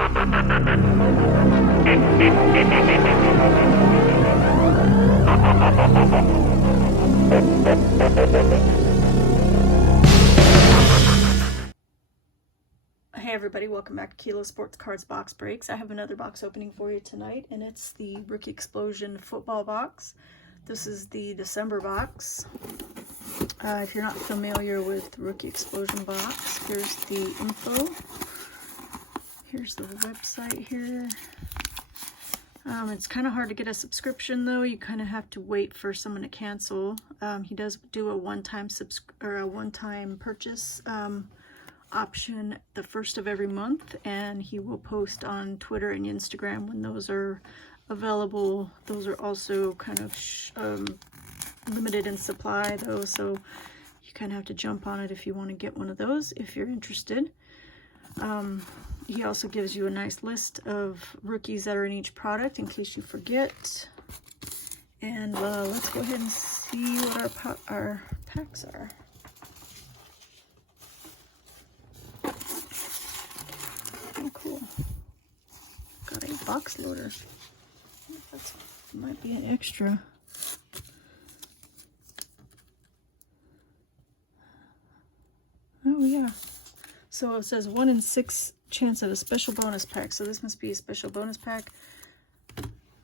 Hey everybody, welcome back to Kilo Sports Cards Box Breaks. I have another box opening for you tonight, and it's the Rookie Explosion football box. This is the December box. If you're not familiar with Rookie Explosion box, here's the info. Here's the website here. It's kind of hard to get a subscription though. You kind of have to wait for someone to cancel. He does do a one-time purchase option the first of every month, and he will post on Twitter and Instagram when those are available. Those are also kind of limited in supply though, so you kind of have to jump on it if you want to get one of those if you're interested. He also gives you a nice list of rookies that are in each product in case you forget. And let's go ahead and see what our packs are. Oh, cool. Got a box loader. That might be an extra. Oh, yeah. So it says 1 in 6 chance at a special bonus pack. So this must be a special bonus pack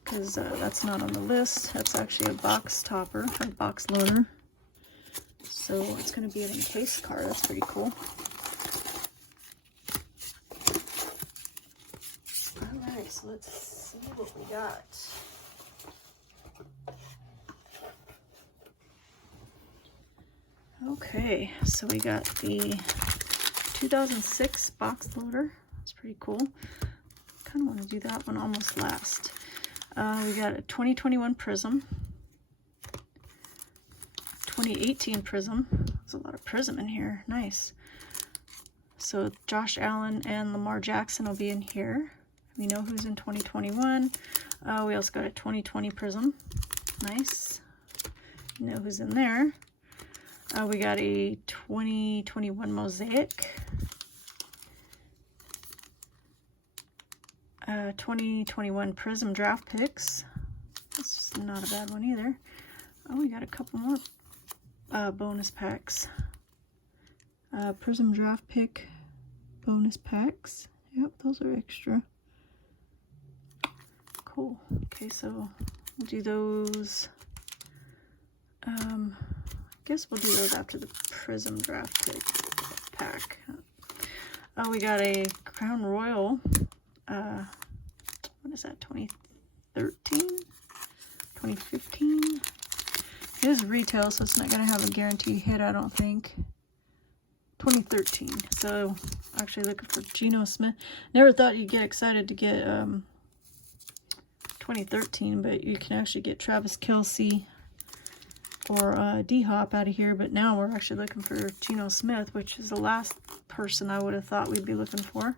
because that's not on the list. That's actually a box topper, a box loader. So it's going to be an encased card. That's pretty cool. Alright, so let's see what we got. Okay, so we got the 2006 box loader. That's pretty cool. Kind of want to do that one almost last. We got a 2021 Prism, 2018 Prism. There's a lot of Prism in here. Nice. So Josh Allen and Lamar Jackson will be in here. We know who's in 2021. We also got a 2020 Prism. Nice. You know who's in there. We got a 2021 Mosaic. 2021 Prism Draft Picks. That's not a bad one either. Oh, we got a couple more bonus packs. Prism Draft Pick bonus packs. Yep, those are extra. Cool. Okay, so we'll do those. I guess we'll do those after the Prism Draft Pick pack. Oh, we got a Crown Royal. What is that, 2013? 2015? It is retail, so it's not going to have a guarantee hit, I don't think. 2013. So, actually looking for Geno Smith. Never thought you'd get excited to get 2013, but you can actually get Travis Kelce or D-Hop out of here. But now we're actually looking for Geno Smith, which is the last person I would have thought we'd be looking for.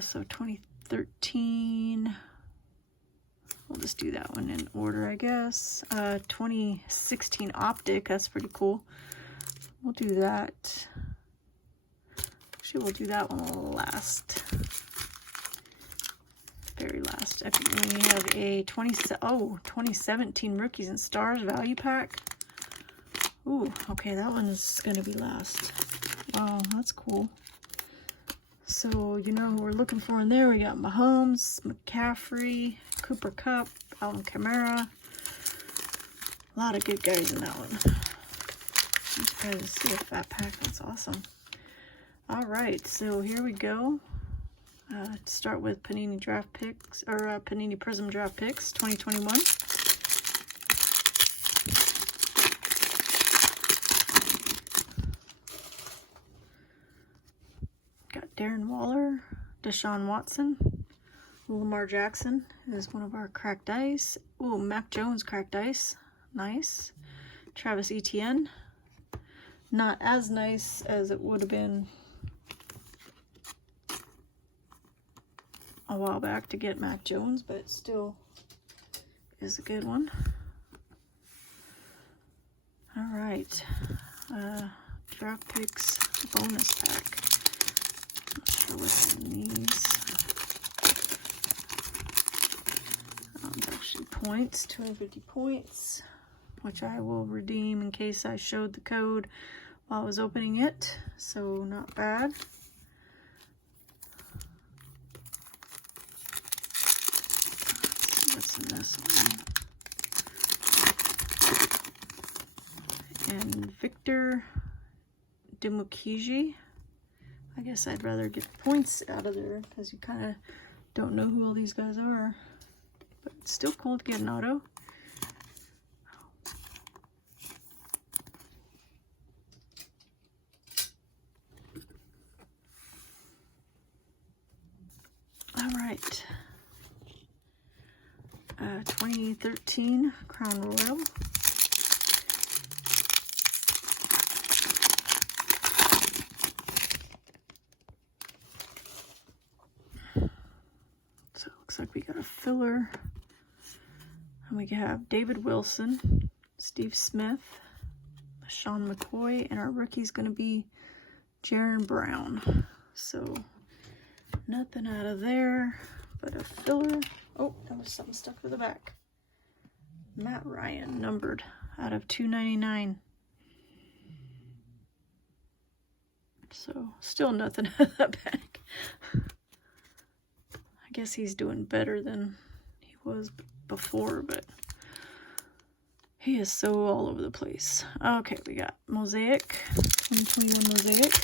So 2013, we'll just do that one in order, I guess. 2016 Optic, that's pretty cool. We'll do that. Actually, we'll do that one last. Very last. I think we have a 2017 Rookies and Stars value pack. Ooh, okay, that one is going to be last. Wow, that's cool. So, you know who we're looking for in there. We got Mahomes, McCaffrey, Cooper Kupp, Alvin Kamara. A lot of good guys in that one. These guys see a fat pack. That's awesome. All right, so here we go. Start with Panini Draft Picks, or Panini Prism Draft Picks, 2021. Darren Waller, Deshaun Watson, Lamar Jackson is one of our cracked dice. Ooh, Mac Jones cracked dice. Nice. Travis Etienne. Not as nice as it would have been a while back to get Mac Jones, but still is a good one. All right. Draft Picks bonus pack. Not sure what's in points, 250 points, which I will redeem in case I showed the code while I was opening it, so not bad. What's in this one? And Victor Demukiji. I guess I'd rather get points out of there because you kind of don't know who all these guys are. But it's still cool to get an auto. All right. 2013 Crown Royal. So it looks like we got a filler. And we have David Wilson, Steve Smith, Sean McCoy, and our rookie's going to be Jaron Brown. So nothing out of there but a filler. Oh, that was something stuck to the back. Matt Ryan, numbered out of 299. So still nothing out of that back. I guess he's doing better than he was before, but he is so all over the place. Okay, we got Mosaic, 2021 Mosaic.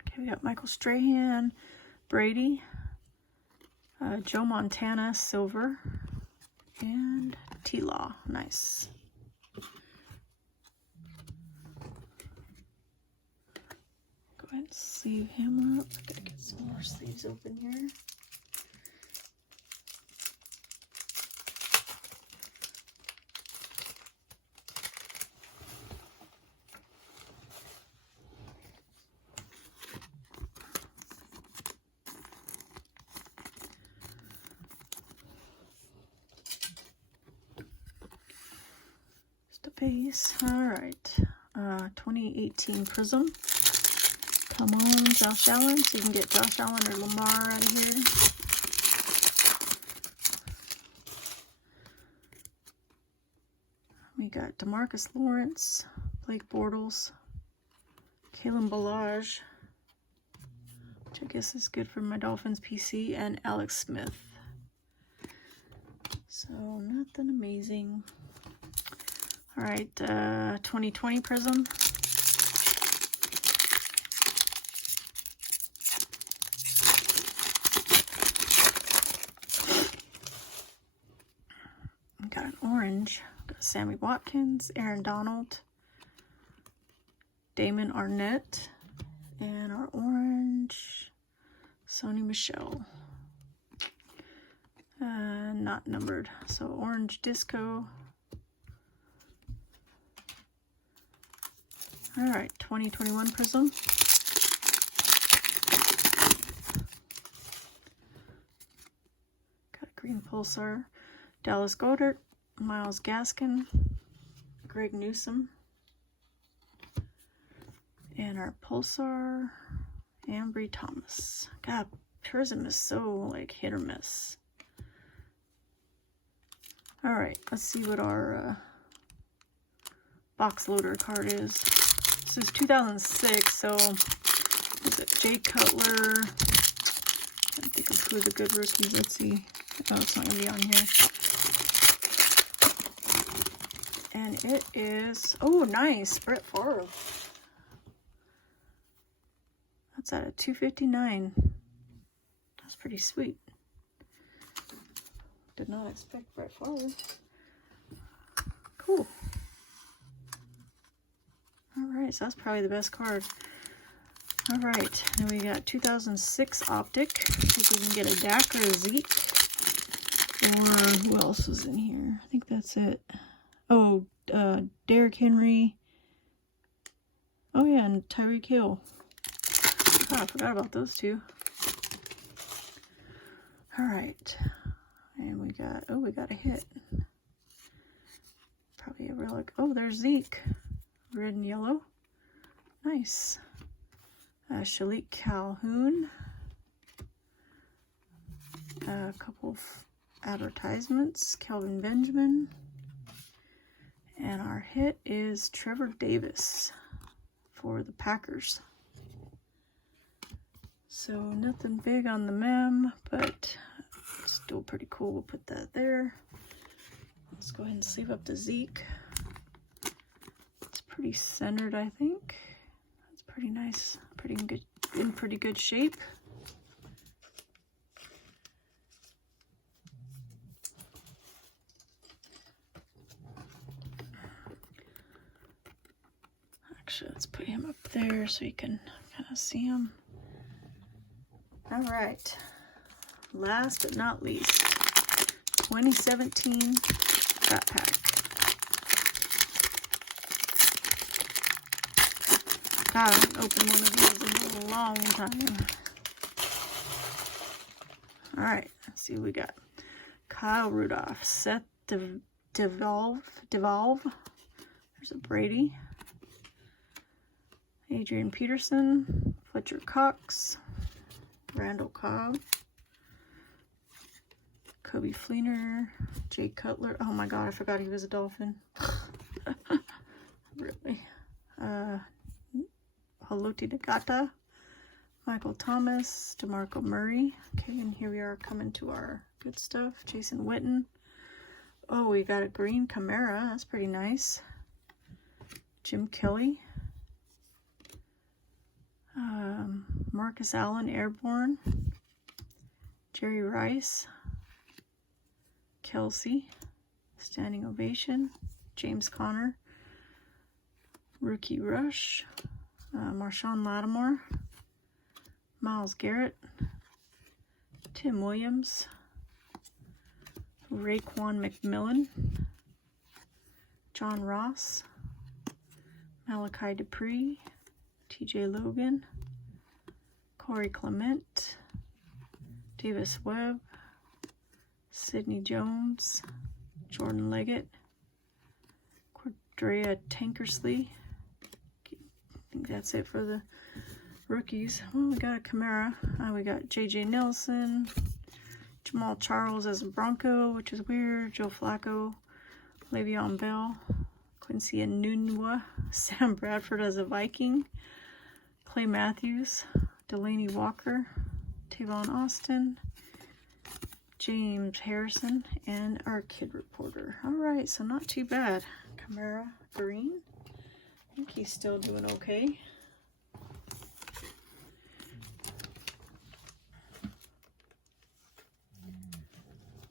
Okay, we got Michael Strahan, Brady, Joe Montana, silver, and T-Law, nice. Go ahead and sleeve him up. I gotta get some more sleeves open here. Base. All right, 2018 Prism. Come on, Josh Allen, so you can get Josh Allen or Lamar out of here. We got DeMarcus Lawrence, Blake Bortles, Kalen Ballage, which I guess is good for my Dolphins PC, and Alex Smith. So nothing amazing. All right, 2020 Prism. Got an orange. Got Sammy Watkins, Aaron Donald, Damon Arnett, and our orange, Sony Michel. Not numbered. So orange disco. All right, 2021 Prism. Got a green Pulsar, Dallas Goedert, Myles Gaskin, Greg Newsome, and our Pulsar, Ambry Thomas. God, Prism is so like hit or miss. All right, let's see what our box loader card is. This is 2006, so is it Jay Cutler? I think of who the good rookies. Let's see. Oh, it's not gonna be on here. And it is, oh, nice, Brett Favre. That's at a 259. That's pretty sweet. Did not expect Brett Favre. Cool. Alright, so that's probably the best card. Alright, then we got 2006 Optic. See if we can get a Dak or a Zeke. Or who else was in here? I think that's it. Oh, Derrick Henry. Oh yeah, and Tyreek Hill. Oh, I forgot about those two. Alright. And we got, oh, we got a hit. Probably a relic. Oh, there's Zeke. Red and yellow. Nice. Shalik Calhoun. A couple of advertisements, Kelvin Benjamin. And our hit is Trevor Davis for the Packers. So nothing big on the mem, but still pretty cool. We'll put that there. Let's go ahead and sleeve up the Zeke. It's pretty centered, I think. That's pretty nice. In pretty good shape. Actually, let's put him up there so you can kind of see him. All right. Last but not least, 2017 Fat Pack. God, I haven't opened one of these in a long time. All right, let's see what we got. Kyle Rudolph, Seth Devolve. There's a Brady. Adrian Peterson, Fletcher Cox, Randall Cobb, Kobe Fleener, Jay Cutler. Oh my God, I forgot he was a Dolphin. Really. Haloti Nagata, Michael Thomas, DeMarco Murray. Okay, and here we are coming to our good stuff. Jason Witten. Oh, we got a green Camara. That's pretty nice. Jim Kelly. Marcus Allen, Airborne. Jerry Rice. Kelsey. Standing Ovation. James Conner. Rookie Rush. Marshawn Lattimore. Myles Garrett. Tim Williams. Raekwon McMillan. John Ross. Malachi Dupree. TJ Logan. Corey Clement. Davis Webb. Sidney Jones. Jordan Leggett. Cordrea Tankersley. I think that's it for the rookies. Oh, we got a Camara. We got JJ Nelson. Jamal Charles as a Bronco, which is weird. Joe Flacco. Le'Veon Bell. Quincy Enunwa. Sam Bradford as a Viking. Clay Matthews. Delaney Walker. Tavon Austin. James Harrison. And our kid reporter. Alright, so not too bad. Camara green. I think he's still doing okay.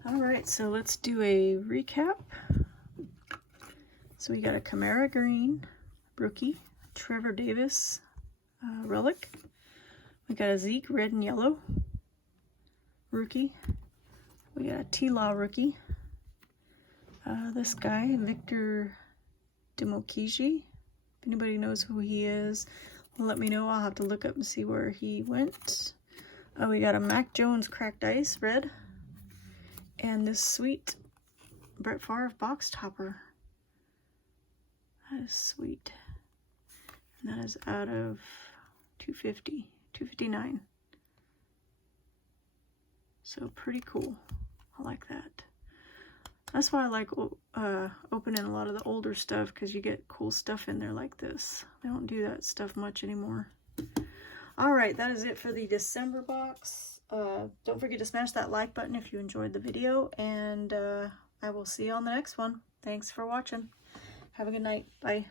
Alright, so let's do a recap. So we got a Camara green, rookie, Trevor Davis, relic. We got a Zeke red and yellow, rookie. We got a T-Law rookie. This guy, Victor Demokiji. If anybody knows who he is, let me know. I'll have to look up and see where he went. Oh, we got a Mac Jones cracked ice red. And this sweet Brett Favre box topper. That is sweet. And that is out of 250, 259. So pretty cool. I like that. That's why I like opening a lot of the older stuff, because you get cool stuff in there like this. They don't do that stuff much anymore. Alright, that is it for the December box. Don't forget to smash that like button if you enjoyed the video, and I will see you on the next one. Thanks for watching. Have a good night. Bye.